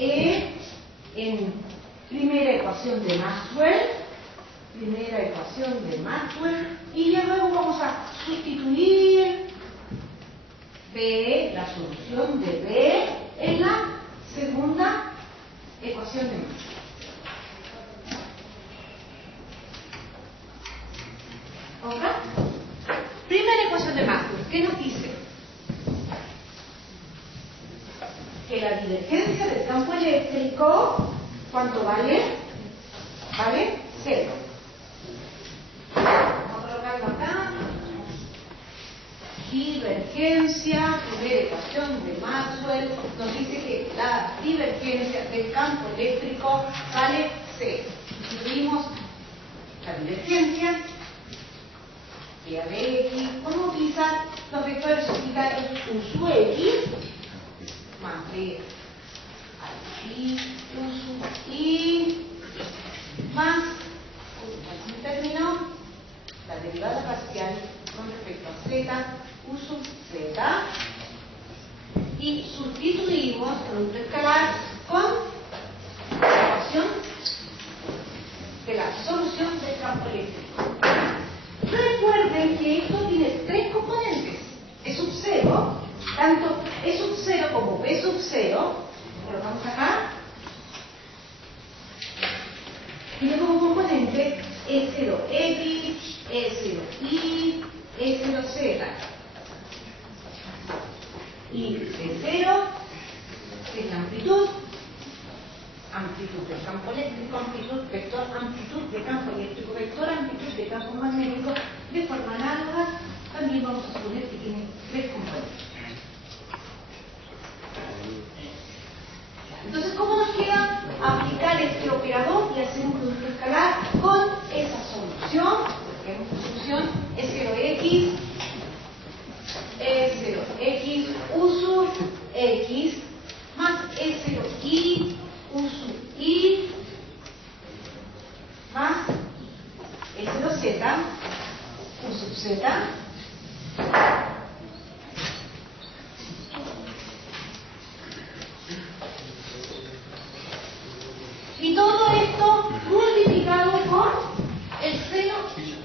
E en primera ecuación de Maxwell, y ya luego vamos a sustituir B, la solución de B, en la segunda ecuación de Maxwell. ¿Otra? Primera ecuación de Maxwell, ¿qué nos dice? Que la divergencia del campo eléctrico, ¿cuánto vale? Vale 0. Vamos a colocarlo acá. Divergencia, primera ecuación de Maxwell, nos dice que la divergencia del campo eléctrico vale 0. Sustituimos la divergencia, vía de X, vamos a utilizar los vectores unitarios U sub X, más B I, U sub I, más un término, la derivada parcial con respecto a Z, U sub Z, y sustituimos producto escalar con la ecuación de la solución del campo eléctrico. Recuerden que esto tiene tres componentes: E sub 0, tanto E sub 0 como B sub 0, colocamos acá, tiene como componente E0X, E0Y, E0Z. Y C0 es la amplitud del campo eléctrico, vector amplitud de campo eléctrico, vector amplitud de campo magnético. De forma análoga, también vamos a suponer que tiene tres componentes. Entonces, ¿cómo nos queda aplicar este operador y hacer un producto escalar con esa solución? Porque nuestra solución es 0x, E0x, U sub x, más E0y, U sub i, más E0z, U sub z, y todo esto multiplicado por el seno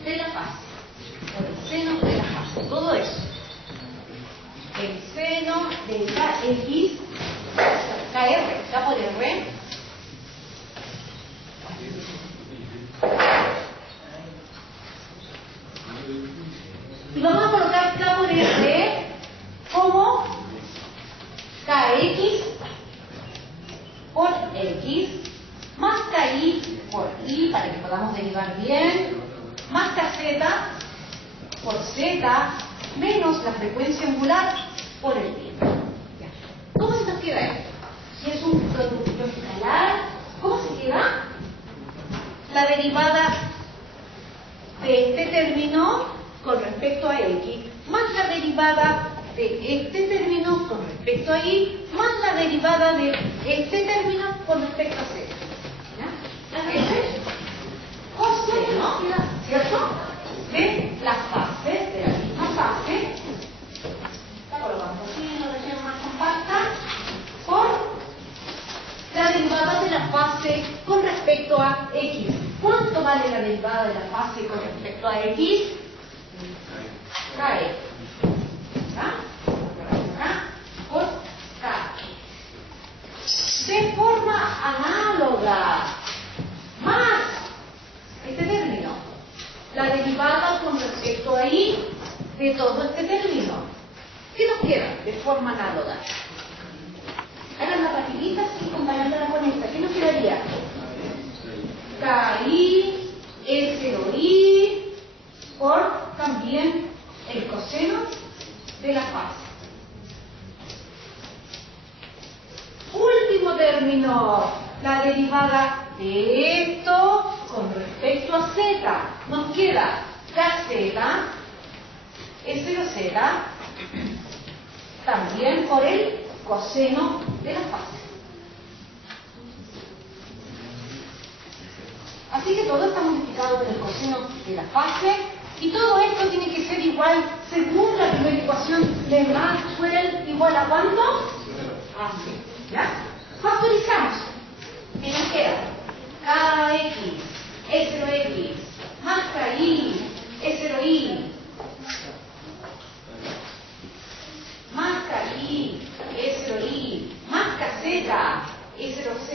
de la fase. Todo eso. El seno de la X, KR, K por R, y vamos a colocar K por R como KX por X, más KI por I, para que podamos derivar bien, más KZ por Z, menos la frecuencia angular por el tiempo. ¿Cómo se nos queda esto? Si es un producto escalar, ¿cómo se queda? La derivada de este término con respecto a X, más la derivada de este término con respecto a Y, más la derivada de este término con respecto a Z. Este coseno, ¿cierto? De las fases, de la misma fase, la colocamos así en una región más compacta, por la derivada de la fase con respecto a X. ¿Cuánto vale la derivada de la fase con respecto a X? KX. Por KX. De forma análoga, más este término, la derivada con respecto a Y de todo este término. ¿Qué nos queda de forma análoga? Háganla rapidita y comparándola con esta. ¿Qué nos quedaría? KI, E0Y, por también el coseno de la fase. Último término, la derivada de esto con respecto a Z. Nos queda KZ, E0Z, también por el coseno de la fase. Así que todo está multiplicado por el coseno de la fase, y todo esto tiene que ser igual, según la primera ecuación de Maxwell, igual a ¿cuánto? A 0. ¿Ya? Factorizamos.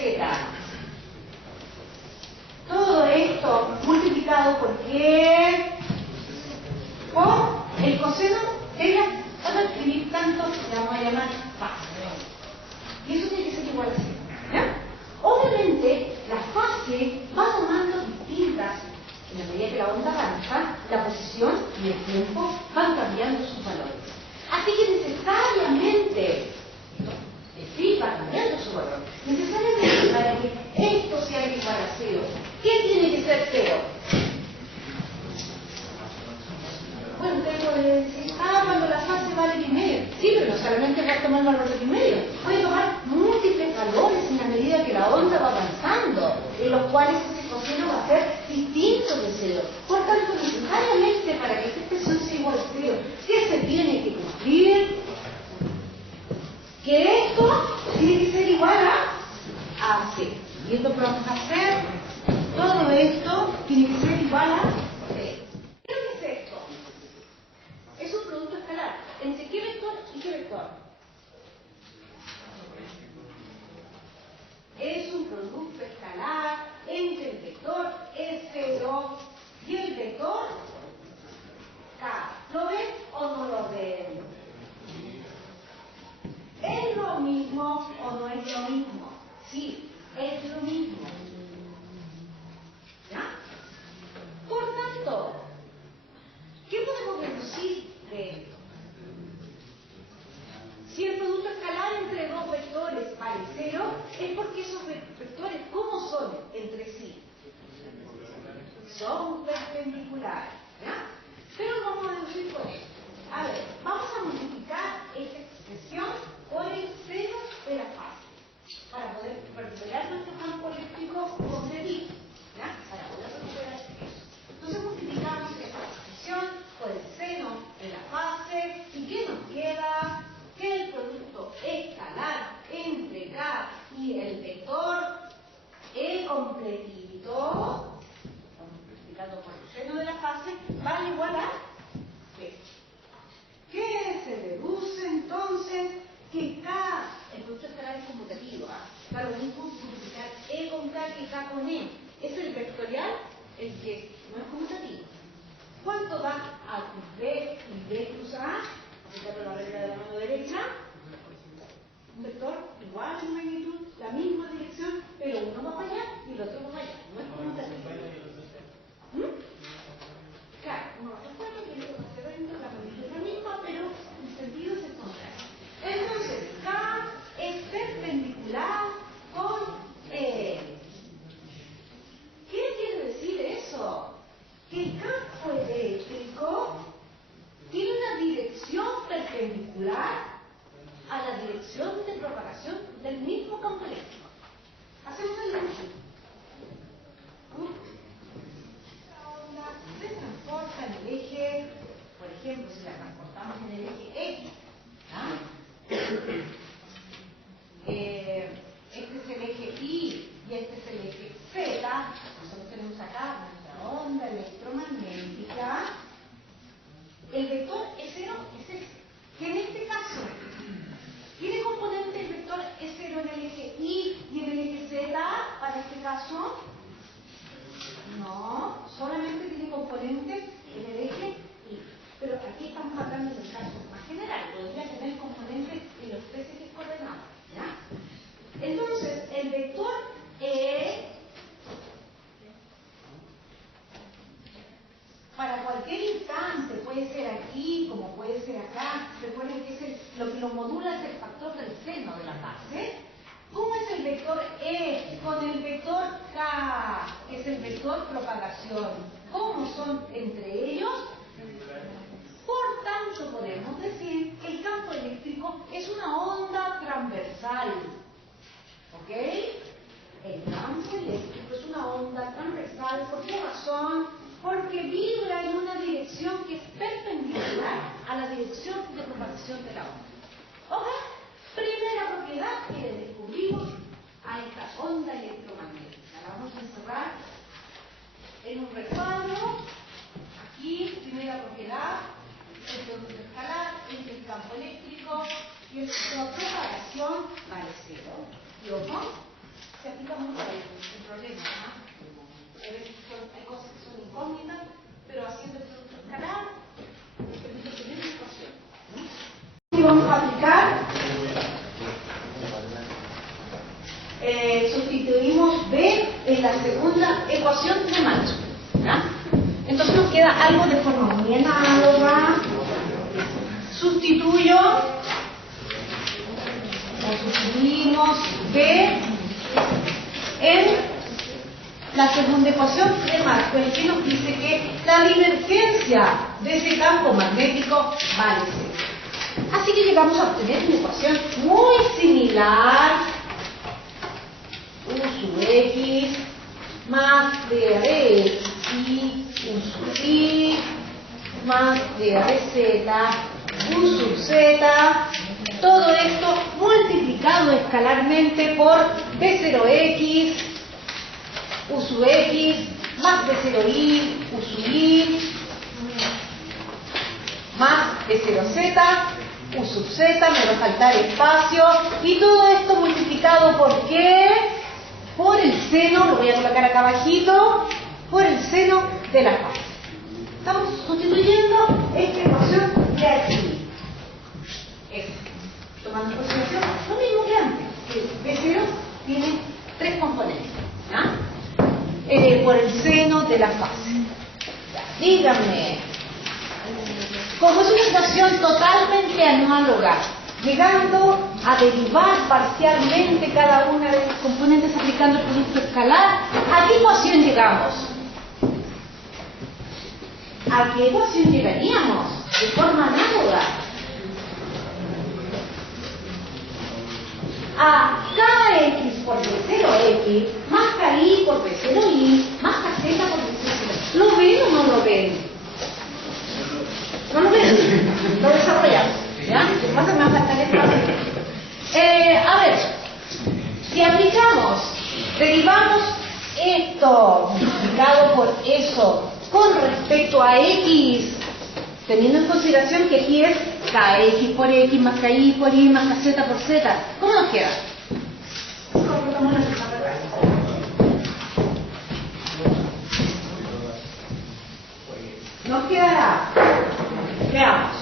Z. Todo esto multiplicado por qué? Por el coseno de la... Vamos a escribir tanto, le vamos a llamar fase. Y eso tiene que ser igual a 0. ¿Ya? Obviamente, la fase va tomando distintas, en la medida que la onda avanza, la posición y el tiempo van cambiando sus valores. Así que necesariamente, sí, va cambiando su valor. Necesariamente para que esto sea igual a 0, ¿qué tiene que ser 0? Bueno, tengo que decir, cuando la fase vale pi-medio. Sí, pero no solamente va a tomar el valor de pi-medio, puede tomar múltiples valores en la medida que la onda va avanzando, en los cuales ese coseno va a ser distinto de 0. Por tanto, necesariamente para que esta expresión sea igual a 0, ¿qué se tiene que cumplir? Que esto tiene que ser igual a 0. Y es lo que vamos a hacer. Todo esto tiene que ser igual a 0. ¿Qué es esto? Es un producto escalar. ¿Entre qué vector y qué vector? Es un producto escalar entre el vector S0 y el vector K. ¿Lo ven o no lo ven? ¿Es lo mismo o no es lo mismo? Sí, es lo mismo. ¿Ya? Por tanto, ¿qué podemos deducir de esto? Si el producto escalar entre dos vectores vale 0, es porque esos vectores, ¿cómo son entre sí? Son perpendiculares. ¿Ya? Pero vamos a deducir por esto. A ver, vamos a multiplicar esta expresión por el seno de la fase para poder recuperar nuestro campo eléctrico completito. ¿Ya? Para poder recuperar eso. Entonces multiplicamos esta expresión por el seno de la fase y ¿qué nos queda? Que el producto escalar entre K y el vector E completito, multiplicado por el seno de la fase, vale igual a B. ¿Qué se deduce entonces? Que K, el producto escalar es conmutativo, da lo mismo multiplicar E con K que K con E. Es el vectorial el que no es conmutativo. ¿Cuánto da a B y B cruzar A? Aplicando la regla de la mano derecha, un vector igual en magnitud, la misma dirección, pero uno va para allá y el otro va para allá. No es conmutativo. Claro, uno va a hacer 4 y el otro va a hacer 20, la magnitud es la misma, pero el sentido es el contrario. Entonces, K es perpendicular con E. ¿Qué quiere decir eso? Que el campo eléctrico tiene una dirección perpendicular a la dirección de propagación del mismo campo eléctrico. Hacemos el dibujo. La onda se transporta en el eje, por ejemplo, si la transportamos en el eje X, este es el eje Y y este es el eje Z. Nosotros tenemos acá nuestra onda electromagnética. El vector E0 es este, que en este caso tiene componente el vector E0 en el eje Y y en el eje Z, para este caso. No, solamente tiene componente en el eje Y. Pero aquí estamos hablando del caso más general, podría tener componente en los tres ejes coordenados. ¿Ya? Entonces, el vector E para cualquier instante, puede ser aquí, como puede ser acá. Recuerden que lo que lo modula es el factor del seno de la fase. ¿Cómo es el vector E con el vector K, que es el vector propagación? ¿Cómo son entre ellos? Por tanto, podemos decir que el campo eléctrico es una onda transversal. ¿Ok? El campo eléctrico es una onda transversal. ¿Por qué razón? Porque vibra en una dirección que es perpendicular a la dirección de propagación de la onda. ¿Ok? Primera propiedad que le descubrimos a esta onda electromagnética. La vamos a encerrar en un recuadro. Aquí, primera propiedad, el producto escalar entre el campo eléctrico y el vector propagación vale 0. Y ojo, se aplica mucho el problema, ¿no? Hay cosas que son incógnitas, pero haciendo el producto escalar, permite obtener una ecuación. Y vamos a aplicar, sustituimos B en la segunda ecuación de Macho. Entonces nos queda algo de forma muy análoga. Sustituimos B en la segunda ecuación de Maxwell, que nos dice que la divergencia de ese campo magnético vale 0. Así que llegamos a obtener una ecuación muy similar. U sub X más DRX U sub Y más DRZ U sub Z. Todo esto multiplicado escalarmente por B0X U sub X más B0Y U sub Y más B0Z U sub Z, me va a faltar espacio, y todo esto multiplicado ¿por qué? Por el seno, lo voy a colocar acá abajito, por el seno de la fase. Estamos sustituyendo esta ecuación de aquí. Tomando en consideración lo mismo que antes, que B0 tiene 3 componentes, por el seno de la fase. Díganme, como es una ecuación totalmente análoga, llegando a derivar parcialmente cada una de las componentes aplicando el producto escalar, ¿a qué ecuación llegamos? ¿A qué ecuación llegaríamos de forma análoga? A kx por B0x más ki por B0y más kz por B0z. ¿Lo ven o no lo ven? ¿No lo ven? Lo desarrollamos. ¿Ya? Más o menos hasta el a ver, si aplicamos, derivamos esto multiplicado por eso con respecto a x, teniendo en consideración que aquí es kx por x más ki por y más kz por z, ¿cómo nos queda? Nos quedará, veamos,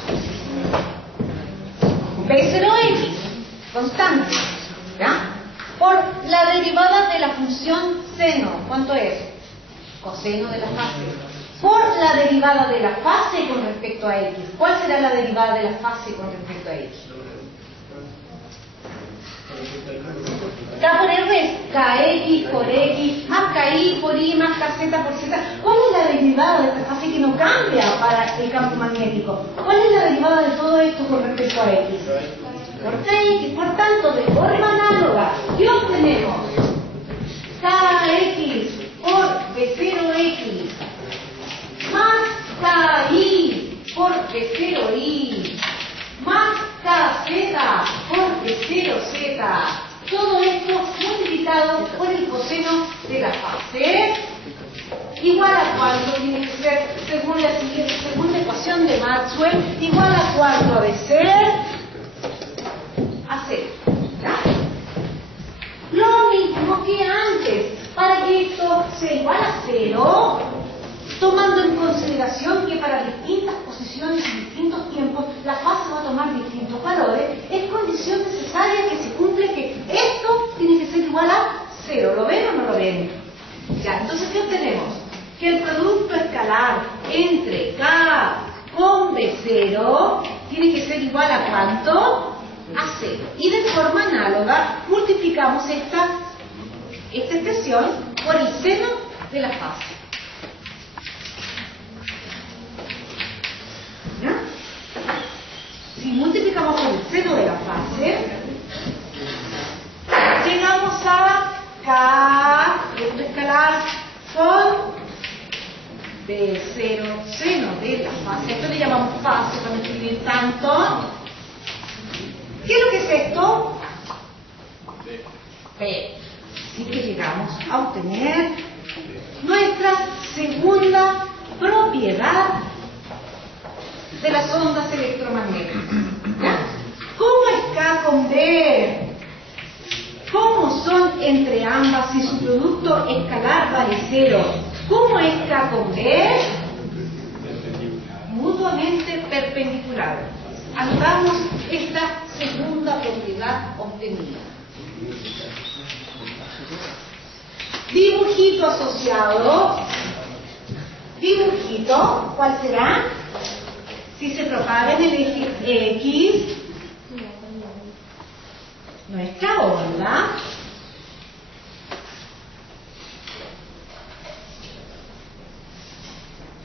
B0x, constante, ¿ya? Por la derivada de la función seno, ¿cuánto es? Coseno de la fase. Por la derivada de la fase con respecto a x. ¿Cuál será la derivada de la fase con respecto a x? K por R es kx por x más ki por y más kz por z. ¿Cuál es la derivada de esta fase que no cambia para el campo magnético? ¿Cuál es la derivada de todo esto con respecto a x? Por kx. Por tanto, de forma análoga, ¿qué obtenemos? Kx por B0x más ki por B0y más kz por B0z. Todo esto multiplicado por el coseno de la fase, igual a cuánto tiene que ser, según la ecuación de Maxwell, igual a cuánto debe ser a 0. ¿Ya? Lo mismo que antes, para que esto sea igual a 0, tomando en consideración que para distintas posiciones y distintos tiempos la fase va a tomar distintos valores, es condición necesaria que se cumple que esto tiene que ser igual a 0. ¿Lo ven o no lo ven? Ya, entonces, ¿qué obtenemos? Que el producto escalar entre K con B0 tiene que ser igual a ¿cuánto? A 0. Y de forma análoga multiplicamos esta expresión por el seno de la fase. ¿Ya? Si multiplicamos por el seno de la fase, llegamos a K, producto escalar, con B0, seno de la fase. Esto le llamamos fase para no escribir tanto. ¿Qué es lo que es esto? B. Así que llegamos a obtener nuestra segunda propiedad de las ondas electromagnéticas. ¿Ya? ¿Cómo es K con B? ¿Cómo son entre ambas si su producto escalar vale 0, ¿cómo es K con B? Mutuamente perpendiculares. Anotamos esta segunda propiedad obtenida. Dibujito asociado. Dibujito, ¿cuál será? Si se propaga en el eje X, nuestra onda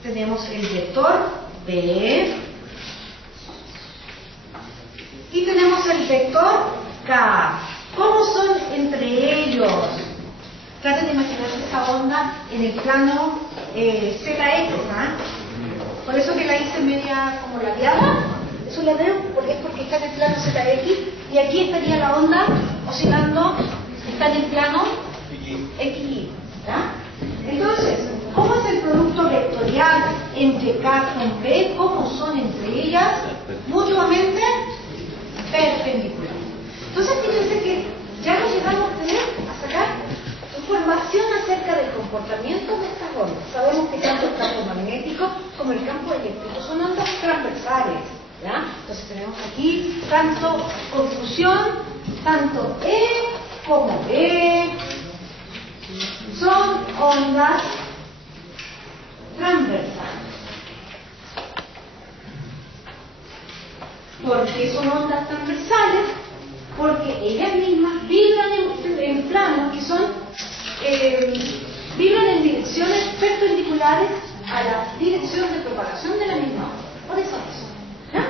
tenemos el vector B y tenemos el vector K. ¿Cómo son entre ellos? Traten de imaginarse esta onda en el plano ZX, ¿ah? Por eso que la hice media como ladeada. Eso la veo porque está en el plano ZX y aquí estaría la onda oscilando, está en el plano XY, ¿ya? Entonces, ¿cómo es el producto vectorial entre K con B? ¿Cómo son entre ellas? Mutuamente perpendiculares. Entonces, fíjense que ya nos llegamos a sacar información acerca del comportamiento de estas ondas. Sabemos que tanto el campo magnético como el campo eléctrico son ondas transversales, ¿ya? Entonces tenemos aquí tanto confusión, tanto E como B son ondas transversales. ¿Por qué son ondas transversales? Porque ellas mismas vibran en planos que son vibran en direcciones perpendiculares a la dirección de propagación de la misma onda. Por eso es. ¿Ya?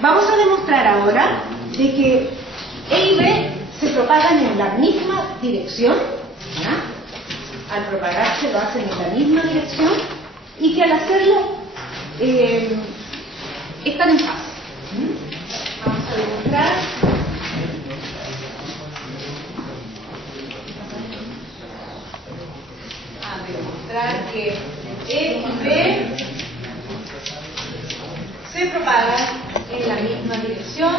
Vamos a demostrar ahora de que E y B se propagan en la misma dirección. ¿Ya? Al propagarse lo hacen en la misma dirección y que al hacerlo están en fase. Vamos a demostrar. Que E y B se propagan en la misma dirección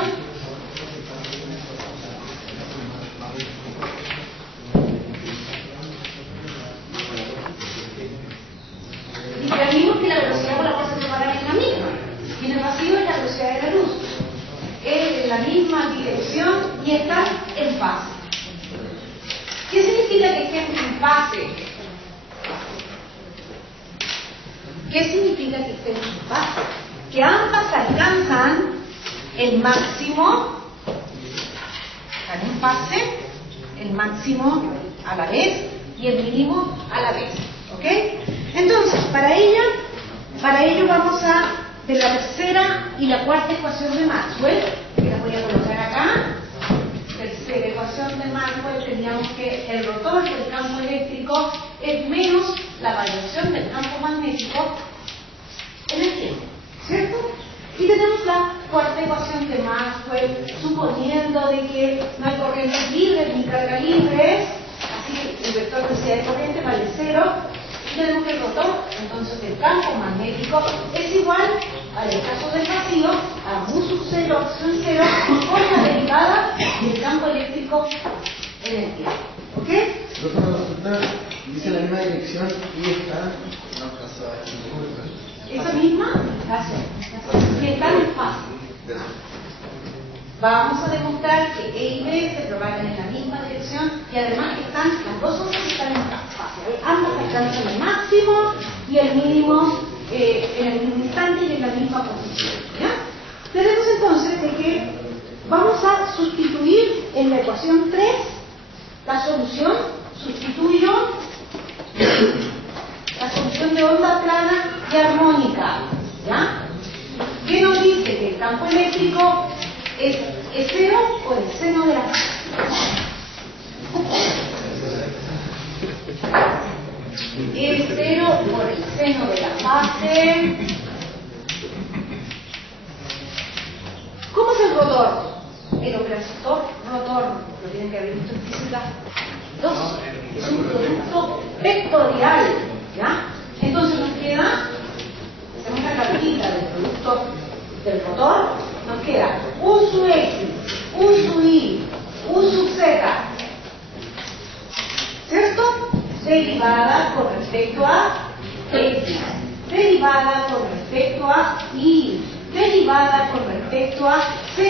y ya vimos que la velocidad por la cual se propagan es la misma y en el vacío es la velocidad de la luz, es en la misma dirección y están en fase. ¿Qué significa que estén en fase? ¿Qué significa que estén en fase? Que ambas alcanzan el máximo, están en fase, el máximo a la vez y el mínimo a la vez. ¿Ok? Entonces, para ello vamos a, de la tercera y la cuarta ecuación de Maxwell, que la voy a colocar acá. Tercera ecuación de Maxwell, teníamos que el rotor del campo eléctrico es menos la variación del campo magnético en el tiempo, ¿cierto? Y tenemos la cuarta ecuación de Maxwell, suponiendo de que no hay corrientes libres ni cargas libres, así que el vector de velocidad de corriente vale 0, y tenemos que el rotor, entonces el campo magnético es igual, al caso del vacío, a mu sub 0, opción 0, con la derivada del campo eléctrico en el tiempo. ¿Ok? Dice la misma dirección y está esa misma que están en fase. Vamos a demostrar que E y B se propagan en la misma dirección y además están, las dos ondas están en fase. Ambas alcanzan el máximo y el mínimo en el mismo instante y en la misma posición. ¿Ya? Tenemos entonces de que vamos a sustituir en la ecuación 3 la solución, sustituyo la solución de onda plana y armónica. ¿Ya? ¿Qué nos dice? Que el campo eléctrico es 0 por el seno de la fase. Es 0 por el seno de la fase. ¿Cómo es el rotor? El opositor rotor, lo tienen que haber visto en física 2, es un producto vectorial. ¿Ya? Entonces nos queda, hacemos la cartita del producto del rotor, nos queda U sub X, U sub Y, U sub Z, derivada con respecto a I, derivada con respecto a Z.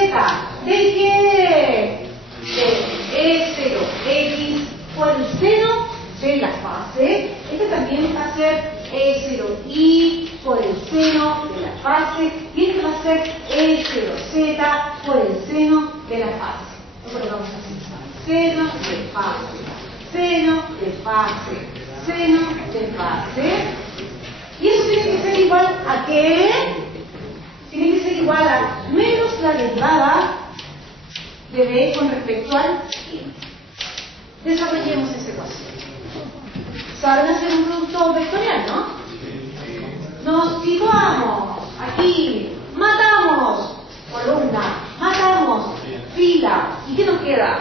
¿De qué? De E0X por el seno de la fase. Este también va a ser E0Y por el seno de la fase. Y este va a ser E0Z por el seno de la fase. Lo colocamos así. Seno de fase, seno de fase, seno de fase. Y eso tiene que ser igual a ¿qué? Tiene que ser igual a menos la derivada de B con respecto al I. Desarrollemos esa ecuación. Saben hacer un producto vectorial, ¿no? Nos situamos aquí, matamos columna, matamos fila. ¿Y qué nos queda?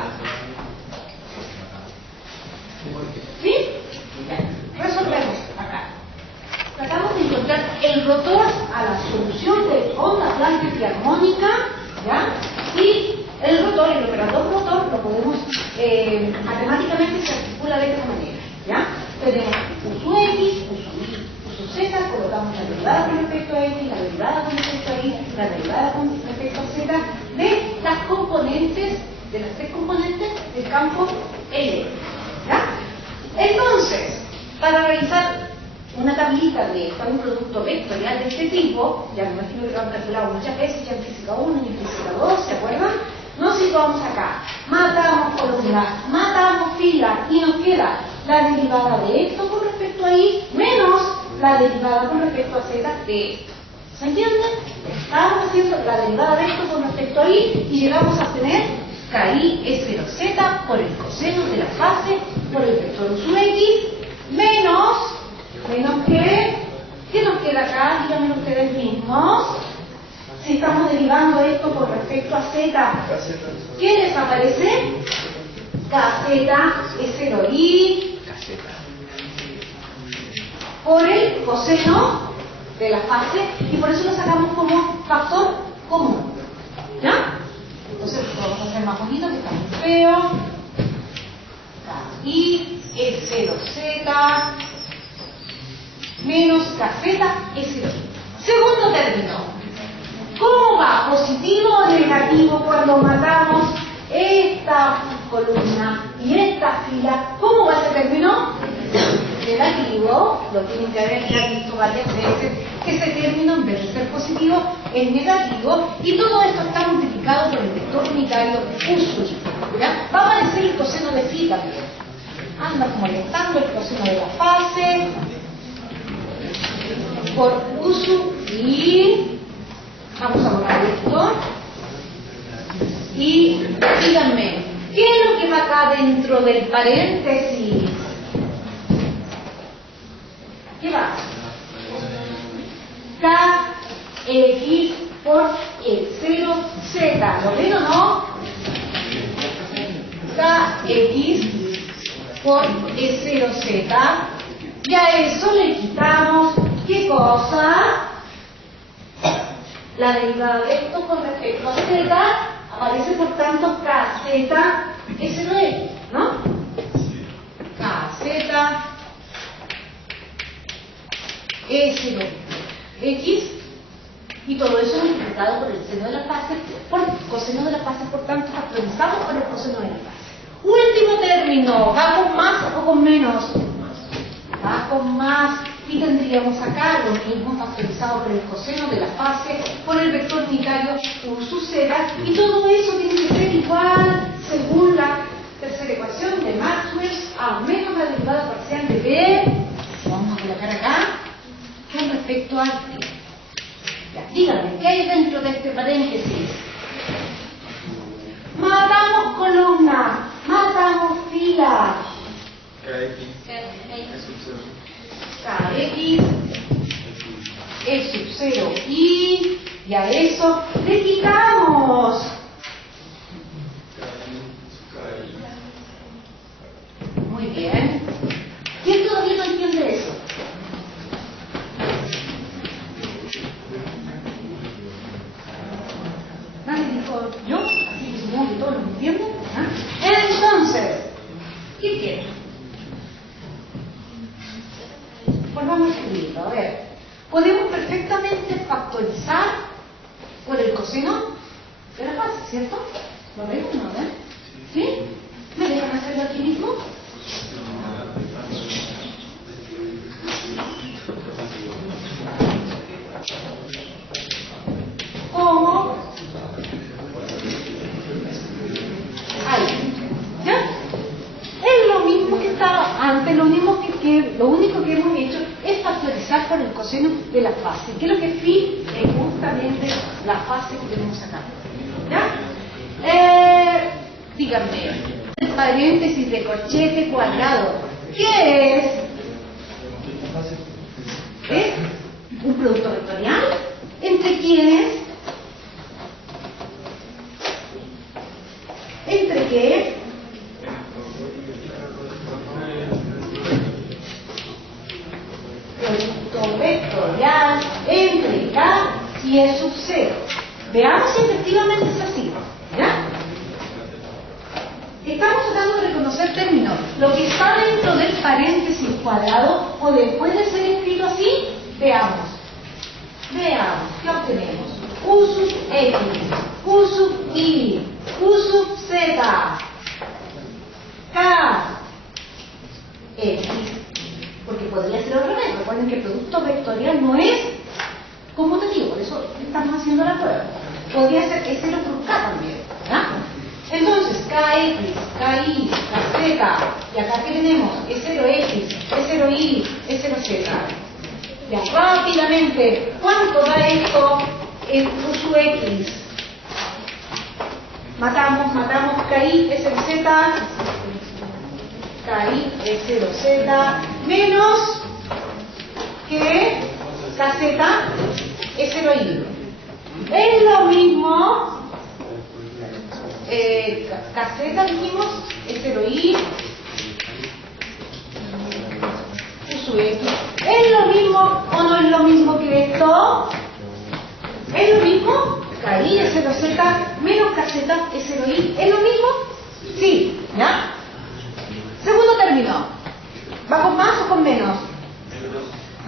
¿Sí? Bien. Resolvemos acá. Tratamos de encontrar el rotor a la solución de onda plástica y armónica, ¿ya? Y el rotor, el operador rotor, lo podemos, matemáticamente se articula de esta manera, ¿ya? Tenemos uso X, uso Y, uso Z, colocamos la derivada con respecto a X, la derivada con respecto a Y, la derivada con respecto a Z, de las componentes, de las tres componentes del campo L, ¿ya? Entonces, para realizar una tablita para un producto vectorial de este tipo, ya me imagino que lo han calculado muchas veces, ya en física 1 y en física 2, ¿se acuerdan? Nos situamos acá, matamos columna, matamos fila y nos queda la derivada de esto con respecto a Y menos la derivada con respecto a Z de esto. ¿Se entiende? Estamos haciendo la derivada de esto con respecto a Y y llegamos a tener KI E0Z por el coseno de la fase por el vector uso X menos ¿qué nos queda acá? Díganme ustedes mismos. Si estamos derivando esto con respecto a Z, ¿qué desaparece? KZ E0Y por el coseno de la fase y por eso lo sacamos como factor común. ¿Ya? Entonces lo vamos a hacer más bonito, que está muy feo. KI E0Z menos KZ E0. Segundo término. ¿Cómo va? ¿Positivo o negativo cuando matamos esta columna y esta fila? ¿Cómo va ese término? Negativo. Lo tienen que haber ya visto varias veces, que ese término en vez de ser positivo es negativo, y todo esto está multiplicado por el vector unitario uso. ¿Ya? Va a aparecer el coseno de phi también. Anda molestando el coseno de la fase por uso y vamos a borrar esto. Y díganme, ¿qué es lo que va acá dentro del paréntesis? ¿Qué va? KX por E0Z. ¿Lo ven o no? KX por E0Z. Y a eso le quitamos, ¿qué cosa? La derivada de esto con respecto a Z, aparece por tanto KZ S0X, ¿no? KZ S0X, y todo eso multiplicado por el seno de la fase, por el coseno de la fase, por tanto factorizamos por el coseno de la fase. Último término, ¿va con más o con menos? Va con más. Y tendríamos acá lo mismo factorizado por el coseno de la fase, por el vector unitario su Z, y todo eso tiene que ser igual, según la tercera ecuación de Maxwell, a menos la derivada parcial de B, que vamos a colocar acá, con respecto al T. Ya, díganme, ¿qué hay dentro de este paréntesis? Matamos columna, matamos fila. KX es sub 0 y a eso le quitamos muy bien. ¿Quién todavía no entiende eso? Nadie dijo yo, así que supongo que todos lo entienden. Entonces, ¿qué quieren? Pues vamos a escribirlo. A ver, podemos ¿cierto? ¿Lo ven o no ven? ¿Sí? ¿Me dejan hacerlo aquí mismo? ¿Cómo? Ahí. ¿Ya? Es lo mismo que estaba antes, lo único que hemos hecho es factorizar por el coseno de la fase, que es lo que phi es justamente la fase que tenemos acá. ¿Ya? Díganme, el paréntesis de corchete cuadrado, ¿qué es? ¿Es un producto vectorial? ¿Entre quiénes? ¿Entre qué? Producto vectorial entre K y E sub 0. Veamos si efectivamente es así. ¿Ya? Estamos tratando de reconocer términos. Lo que está dentro del paréntesis cuadrado puede ser escrito así. Veamos. Veamos. ¿Qué obtenemos? U sub X, U sub Y, U sub Z, K, X. Porque podría ser al revés. Recuerden que el producto vectorial no es conmutativo, por eso estamos haciendo la prueba. Podría ser E0 por K también, ¿verdad? Entonces, KX, KY, KZ, y acá que tenemos E0X, E0Y, E0Z. Ya, rápidamente, ¿cuánto da esto en U sub X? Matamos KY, E0Z, KY, E0Z, menos que KZ, E0Y. Es lo mismo, KZ dijimos, E0Y, U sub X. ¿Es lo mismo o no es lo mismo que esto? ¿Es lo mismo? KY, E0Z, menos KZ, E0Y. ¿Es lo mismo? Sí, ¿ya? Segundo término. ¿Va con más o con menos?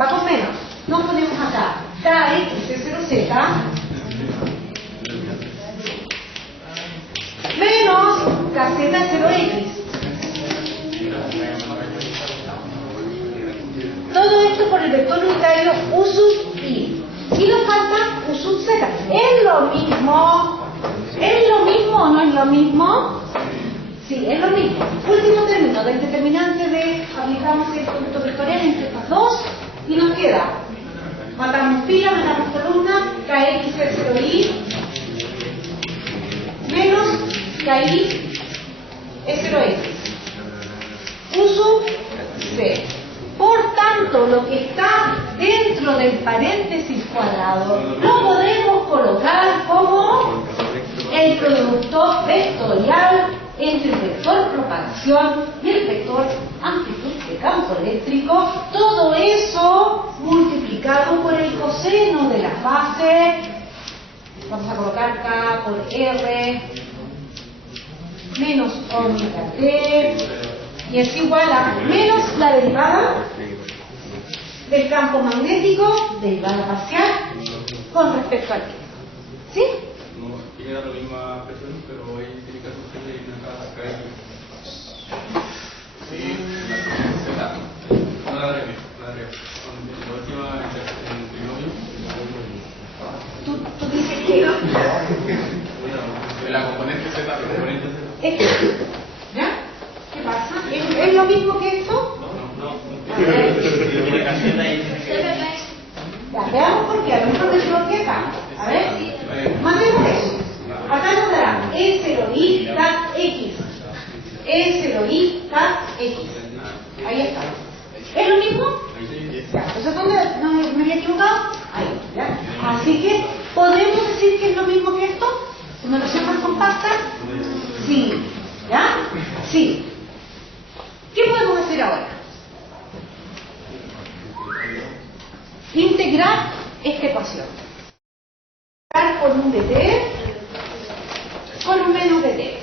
Va con menos. Nos ponemos acá. KX, E0Z, menos KZ, E0X. Todo esto por el vector unitario U sub I. Y nos falta U sub Z. ¿Es lo mismo? ¿Es lo mismo o no es lo mismo? Sí, es lo mismo. Último término del determinante de aplicamos el producto vectorial entre estas dos y nos queda. Matamos fila, matamos columna, KX, E0Y, menos KY, E0X. U sub C. Por tanto, lo que está dentro del paréntesis cuadrado lo podemos colocar como el producto vectorial entre el vector propagación y el vector amplitud de campo eléctrico. Todo eso multiplicado por el coseno de la fase. Vamos a colocar K por R menos omega T. Y es igual a menos la derivada del campo magnético, derivada parcial, con respecto al tiempo. ¿Sí? No, tiene la misma presión, pero ahí tiene que hacerse una KX. Sí, la Z. No la de la última en trinomio. Tú dices que de la componente Z, la componente Z. ¿Ya? ¿Qué pasa? ¿Es lo mismo que esto? No. Ya, veamos por qué. A lo mejor me equivoqué acá. A ver. Mandemos eso. Acá nos dará E0Y cat X. E0Y cat X. Ahí está. ¿Es lo mismo? Ya. Entonces, ¿dónde no me había equivocado? Ahí. ¿Ya? Así que, ¿podemos decir que es lo mismo que esto? ¿Una noción más compacta? Sí. ¿Ya? Sí. ¿Qué podemos hacer ahora? Integrar esta ecuación. Integrar con un dt, con un menos dt.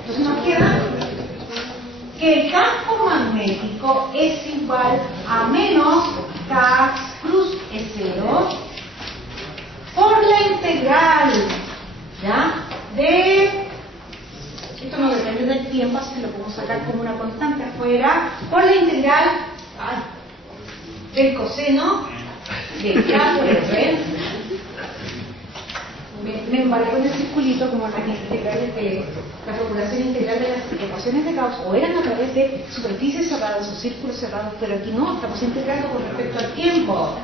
Entonces nos queda que el campo magnético es igual a menos K plus E0 por la integral, ¿ya?, de, esto no depende del tiempo, así que lo podemos sacar como una constante afuera, por la integral del coseno de K por R. Me embarqué con el circulito como las integrales de la formulación integral de las ecuaciones de Gauss, o eran a través de superficies cerradas o círculos cerrados, pero aquí no, estamos integrando con respecto al tiempo.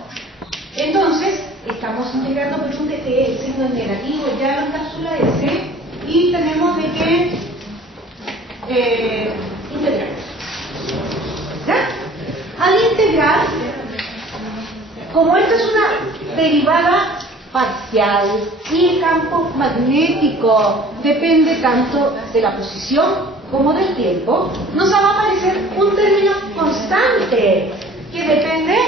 Entonces, estamos integrando por un dt, el signo es negativo ya en la cápsula S, y tenemos de que integrar. ¿Ya? Al integrar, como esto es una derivada parcial y el campo magnético depende tanto de la posición como del tiempo, nos va a aparecer un término constante que depende,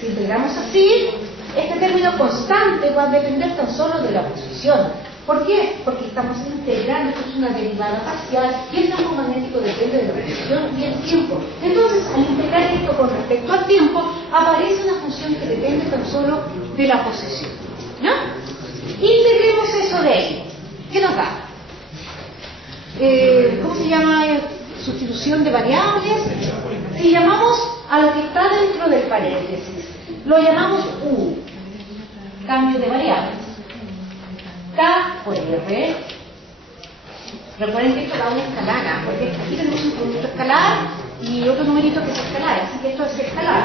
si integramos así, este término constante va a depender tan solo de la posición. ¿Por qué? Porque estamos integrando, esto es una derivada parcial y el campo magnético depende de la posición y el tiempo. Entonces, al integrar esto con respecto al tiempo, aparece una función que depende tan solo de la posición. ¿No? Integremos eso de ahí. ¿Qué nos da? ¿Cómo se llama? Sustitución de variables. Si llamamos a lo que está dentro del paréntesis, lo llamamos U, cambio de variables. K por R. Recuerden que esto da una escalar, porque aquí tenemos un numerito escalar y otro numerito que es escalar, así que esto es escalar,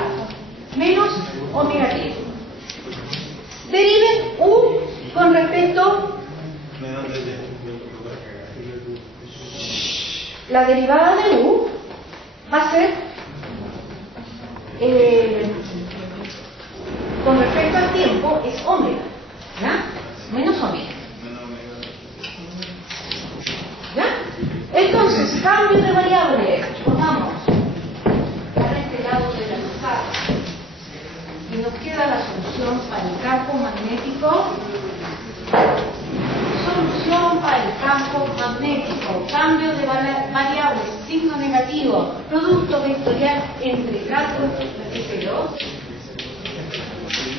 menos o negativo. Deriven U con respecto la derivada de U va a ser con respecto al tiempo es omega, ¿ya? Menos omega. ¿Ya? Entonces, cambio de variable. Pongamos para este lado de la pasada. Y nos queda la solución para el campo magnético. Solución para el campo magnético. Cambio de variables. Signo negativo. Producto vectorial entre K y 0.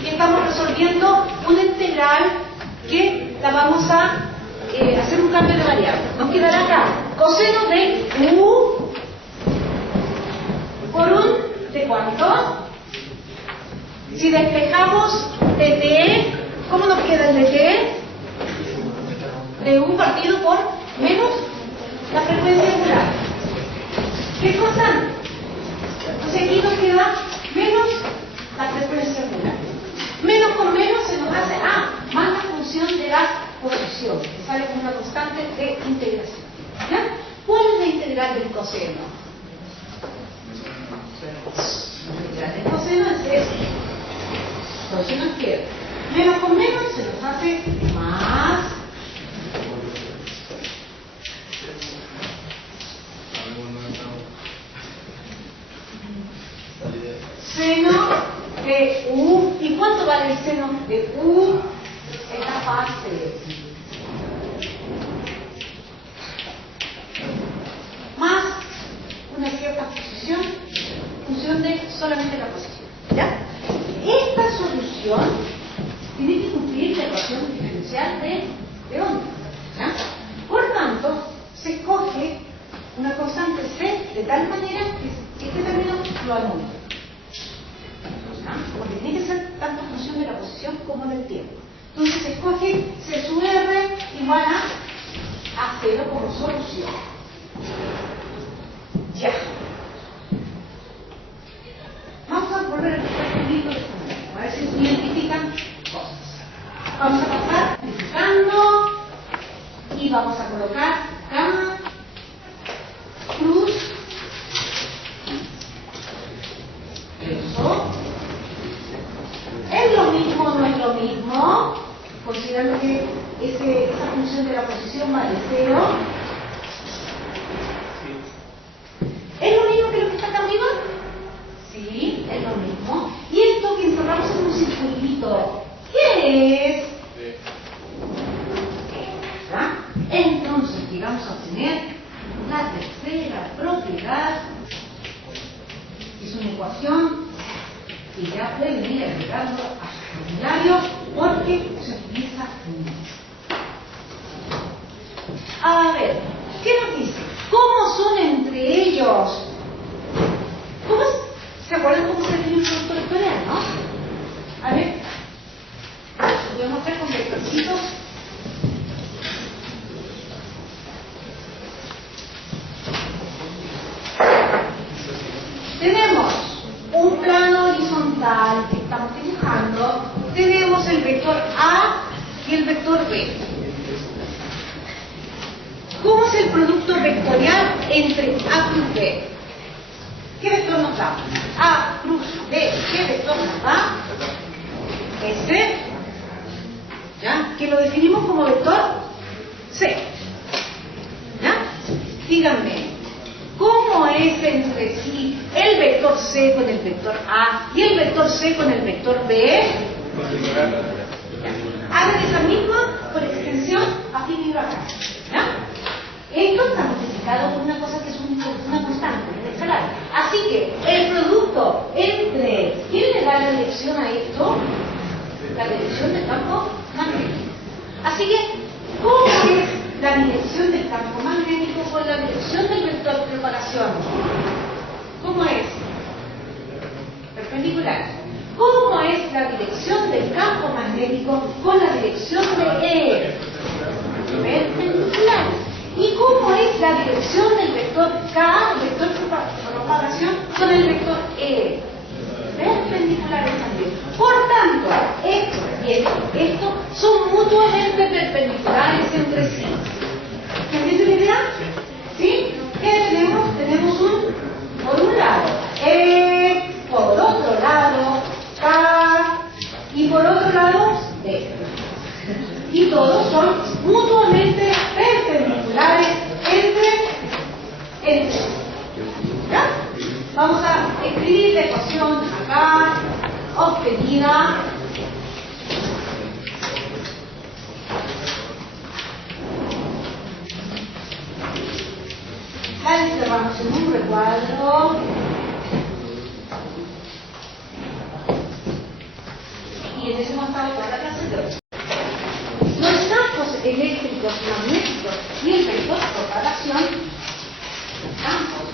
Y estamos resolviendo una integral que la vamos a hacer un cambio de variable. Nos quedará acá coseno de U por un ¿de cuánto? Si despejamos dt, ¿cómo nos queda el dt? De U partido por menos la frecuencia angular. ¿Qué es constante? Entonces aquí nos queda menos la frecuencia angular. Menos con menos se nos hace más la función de la posición, que sale como una constante de integración. ¿Ya? ¿Cuál es la integral del coseno? La integral del coseno es esto. Entonces nos queda menos con menos se nos hace más seno de U. ¿Y cuánto vale el seno de U? En la fase más una cierta posición, función de solamente la posición. ¿Ya? Esta solución tiene que cumplir la ecuación diferencial de onda. ¿Ya? Por tanto, se escoge una constante C de tal manera que este término lo anula. Porque tiene que ser tanto función de la posición como del tiempo. Entonces se escoge C sub R igual a 0 como solución. Ya. Vamos a volver a empezar el libro de esta manera. A ver si se identifican cosas. Vamos a pasar identificando y vamos a colocar K, cruz, eso. ¿Es lo mismo o no es lo mismo? Considerando que esa función de la posición vale 0. ¿Es lo mismo que lo que está acá arriba? Sí, es lo mismo. Y esto que encerramos en un circulito, ¿qué es? ¿Ah? Entonces llegamos a obtener la tercera propiedad. Es una ecuación y ya puede venir agregando a su formulario porque se utiliza mucho. A ver, ¿qué nos dice? ¿Cómo son entre ellos? ¿Cómo es? ¿Se acuerdan cómo se define un producto vectorial, no? A ver, lo voy a mostrar con vectorcitos. Tenemos un plano horizontal que estamos dibujando, tenemos el vector A y el vector B. ¿Cómo es el producto vectorial entre A plus B? ¿Qué vector nos da? A plus B, ¿qué vector nos da? S, ¿ya? Que lo definimos como vector C. ¿Ya? Díganme, ¿cómo es entre sí el vector C con el vector A y el vector C con el vector B? Hagan esa misma por extensión, así vivo acá. ¿Ya? Esto está multiplicado por una cosa que es una constante, una escalar. Así que el producto entre... ¿Quién le da la dirección a esto? La dirección del campo magnético. Así que, ¿cómo es la dirección del campo magnético con la dirección del vector de propagación? ¿Cómo es? Perpendicular. ¿Cómo es la dirección del campo magnético con la dirección de E? Perpendicular. ¿Y cómo es la dirección del vector K, vector de propagación, con el vector E? Perpendiculares también. Por tanto, esto y esto son mutuamente perpendiculares entre sí. ¿Entienden la idea? ¿Sí? ¿Qué tenemos? Tenemos por un lado, E, por otro lado, K, y por otro lado, D. Y todos son mutuamente perpendiculares entre sí. ¿Ya? Vamos a escribir la ecuación acá, obtenida. La encerramos en un recuadro. Y en ese mostrado toda la clase de hoy. Los campos eléctricos magnéticos y el vector de propagación, campos,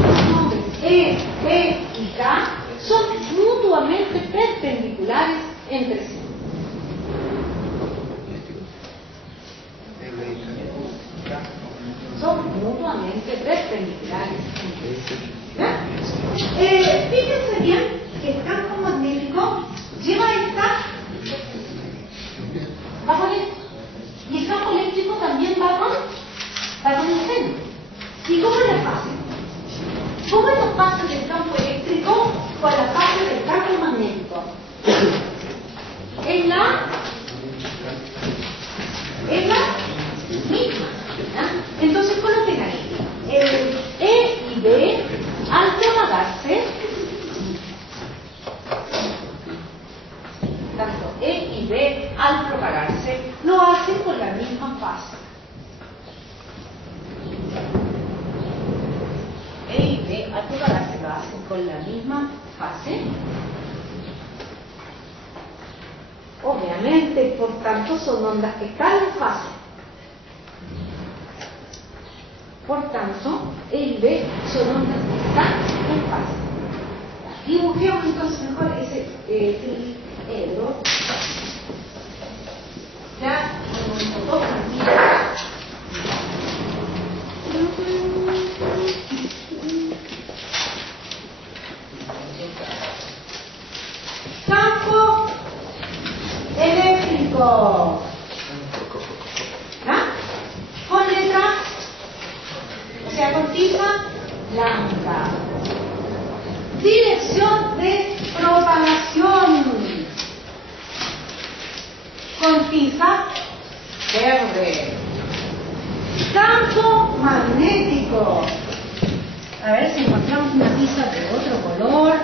los nombres E, B y K, son mutuamente perpendiculares entre sí. Son mutuamente perpendiculares entre sí. ¿Ya? Fíjense bien que el campo magnético lleva esta, va con esto, y el campo eléctrico también va con el centro. ¿Y cómo es la fase? ¿Cómo es la fase del campo eléctrico con la fase del campo magnético? Es la misma. ¿Ya? Entonces coloquen ahí el E y B al propagarse, tanto E y B al propagarse lo hacen con la misma fase. E y B al propagarse lo hacen con la misma fase. Obviamente, por tanto, son ondas que están en fase. Por tanto, E y B son ondas que están en fase. Dibujemos entonces mejor ese triedro. Ya con dos plantillas. Campo eléctrico. ¿Ya? Con letra, o sea, con tiza blanca. Dirección de propagación. Con tiza verde. Campo magnético. A ver si encontramos una tiza de otro color.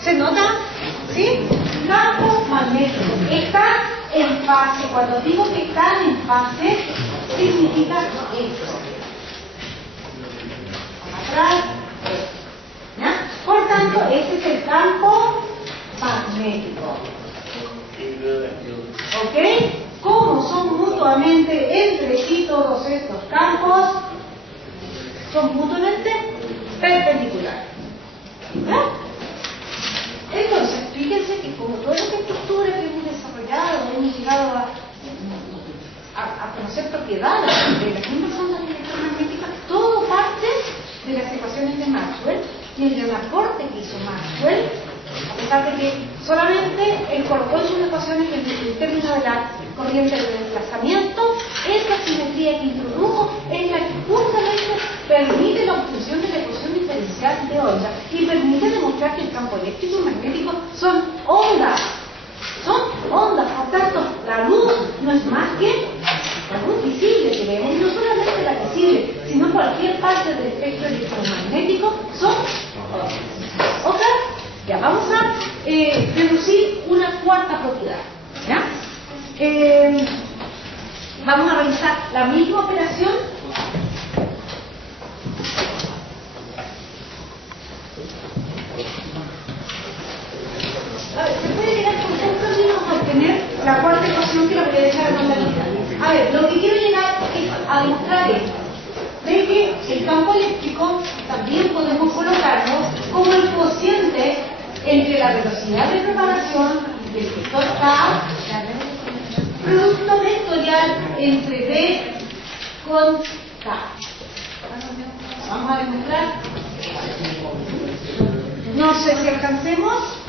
¿Se nota? ¿Sí? Campo magnético. Están en fase. Cuando digo que están en fase, significa esto. Atrás, esto. ¿Ya? Por tanto, este es el campo magnético. ¿Ok? ¿Cómo son mutuamente mutuamente entre sí todos estos campos son mutuamente perpendiculares. ¿Verdad? Entonces, fíjense que como toda esta estructura que hemos desarrollado, hemos llegado a conocer propiedades de las mismas ondas electromagnéticas, todo parte de las ecuaciones de Maxwell y el gran aporte que hizo Maxwell, a pesar de que solamente él colocó en sus ecuaciones que en términos de la corriente de desplazamiento, esta simetría que introdujo es la que justamente permite la obtención de la ecuación diferencial de onda y permite demostrar que el campo eléctrico y magnético son ondas. Son ondas, por tanto, la luz no es más que la luz visible que vemos, y no solamente la visible, sino cualquier parte del espectro electromagnético son ondas. ¿Ok? Ya vamos a deducir una cuarta propiedad. ¿Ya? Vamos a realizar la misma operación. A ver, se puede llegar con un camino a obtener la cuarta ecuación que la voy a dejar en la lista. A ver, lo que quiero llegar es a demostrar esto, de que el campo eléctrico también podemos colocarlo como el cociente entre la velocidad de propagación y el vector K, producto vectorial entre D con K. Vamos a demostrar. No sé si alcancemos.